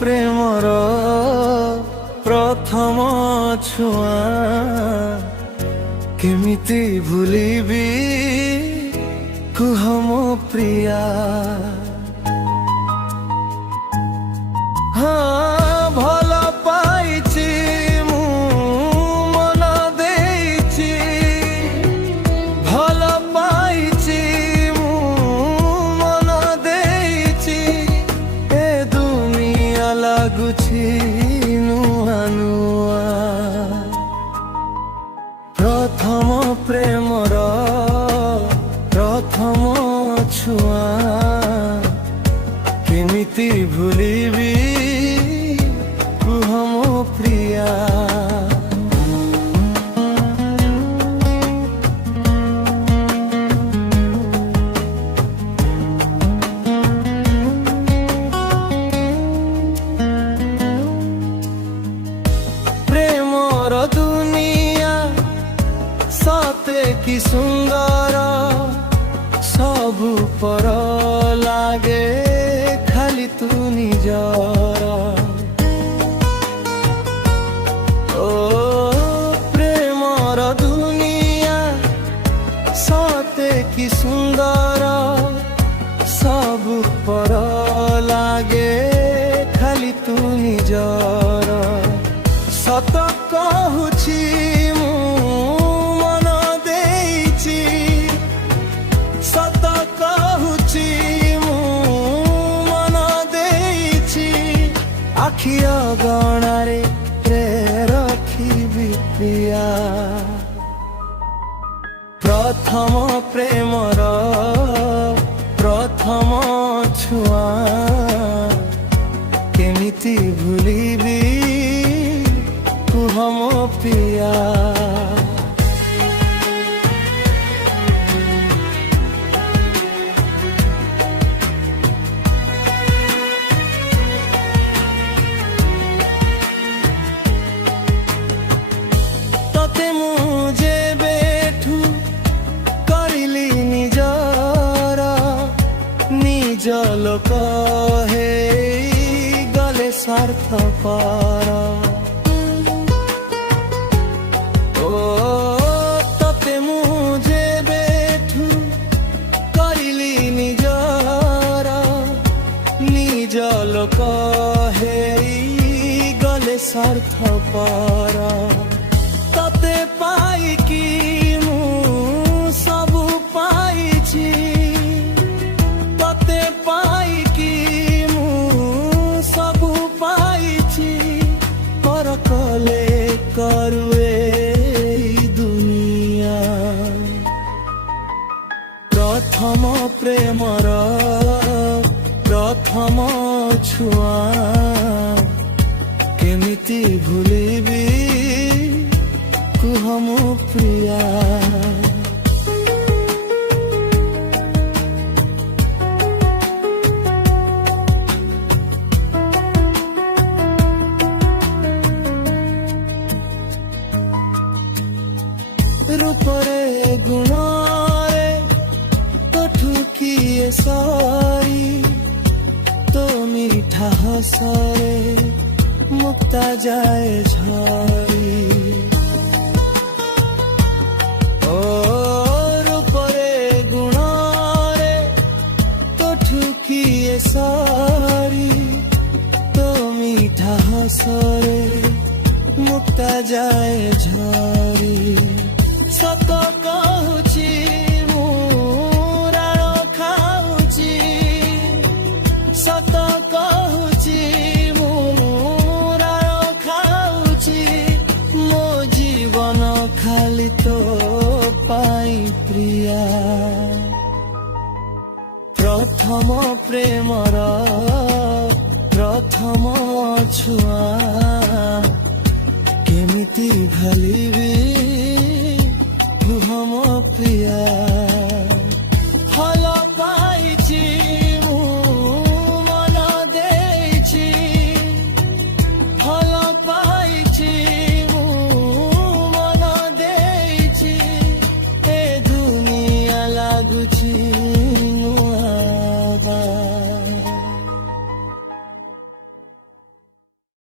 ପ୍ରେମର ପ୍ରଥମ ଛୁଆଁ କେମିତି ଭୁଲିବି କୁହ ମୋ ପ୍ରିୟା। ଭଲ ପାଇଛି ମୁଁ ମନ ଦେଇଛି, ଭଲ ପାଇଛି ମୁଁ ମନ ଦେଇଛି, ଏ ଦୁନିଆ ଲାଗୁଛି ନୂଆ ନୂଆ। ପ୍ରଥମ ପ୍ରେମର ପ୍ରଥମ ଛୁଆଁ କେମିତି ଭୁଲିବି କୁହ ମୋ ପ୍ରିୟା। ପ୍ରେମର ଦୁନିଆ ସତେ କି ସୁନ୍ଦର, ସବୁ ପର ଲାଗେ ଖାଲି ତୁ ନିଜର। ଓ ପ୍ରେମର ଦୁନିଆ ସତେ କି ସୁନ୍ଦର, ସବୁ ପର ଲାଗେ ଖାଲି ତୁ ନିଜର। ସତ କହୁଛି ମୁଁ ମନ ଦେଇଛି, ସତ କହୁଛି ମୁଁ ମନ ଦେଇଛି, ଆଖି ଅଗଣାରେ ରଖିବି ପ୍ରିୟା। ପ୍ରଥମ ପ୍ରେମର ପ୍ରଥମ ଛୁଆଁ କେମିତି ଭୁଲିବି କୁହ ମୋ ପ୍ରିୟା। ତତେ ମୁଁ ଯେବେଠୁ କରିଲି ନିଜର, ନିଜ ଲୋକ ହେଇ ଗଲେ ସ୍ୱାର୍ଥପର। ଓ ତତେ ମୁଁ ଯେବେଠୁ କରିଲି ନିଜର, ନିଜ ଲୋକ ହେଇ ଗଲେ ସ୍ୱାର୍ଥପର। ତତେ ପାଇକି ମୁଁ ସବୁ ପାଇଛି, ତତେ ପାଇକି ମୁଁ ସବୁ ପାଇଛି, ପର କଲେ କରୁଏ ଦୁନିଆ। ପ୍ରଥମ ପ୍ରେମର ପ୍ରଥମ ଛୁଆଁ କେମିତି ଭୁଲିବି କୁହ ମୋ ପ୍ରିୟା। ରୂପରେ ଗୁଣରେ ତୋଠୁ କିଏ ସରି, ତୋ ମିଠା ହସରେ ମୁକ୍ତା ଯାଏ ଝରି। ଓ ରୂପରେ ଗୁଣରେ ତୋଠୁ କିଏ ସରି, ତୋ ମିଠା ହସରେ ମୁକ୍ତା ଯାଏ ଝରି। ସତ କହୁଛି ମୁଁ ରାଣ ଖାଉଛି, ସତ କହୁଛି ମୁଁ ରାଣ ଖାଉଛି, ମୋ ଜୀବନ ଖାଲି ତୋ ପାଇଁ ପ୍ରିୟା। ପ୍ରଥମ ପ୍ରେମର ପ୍ରଥମ ଛୁଆଁ କେମିତି ଭୁଲିବି କୁହ ମୋ ପ୍ରିୟା।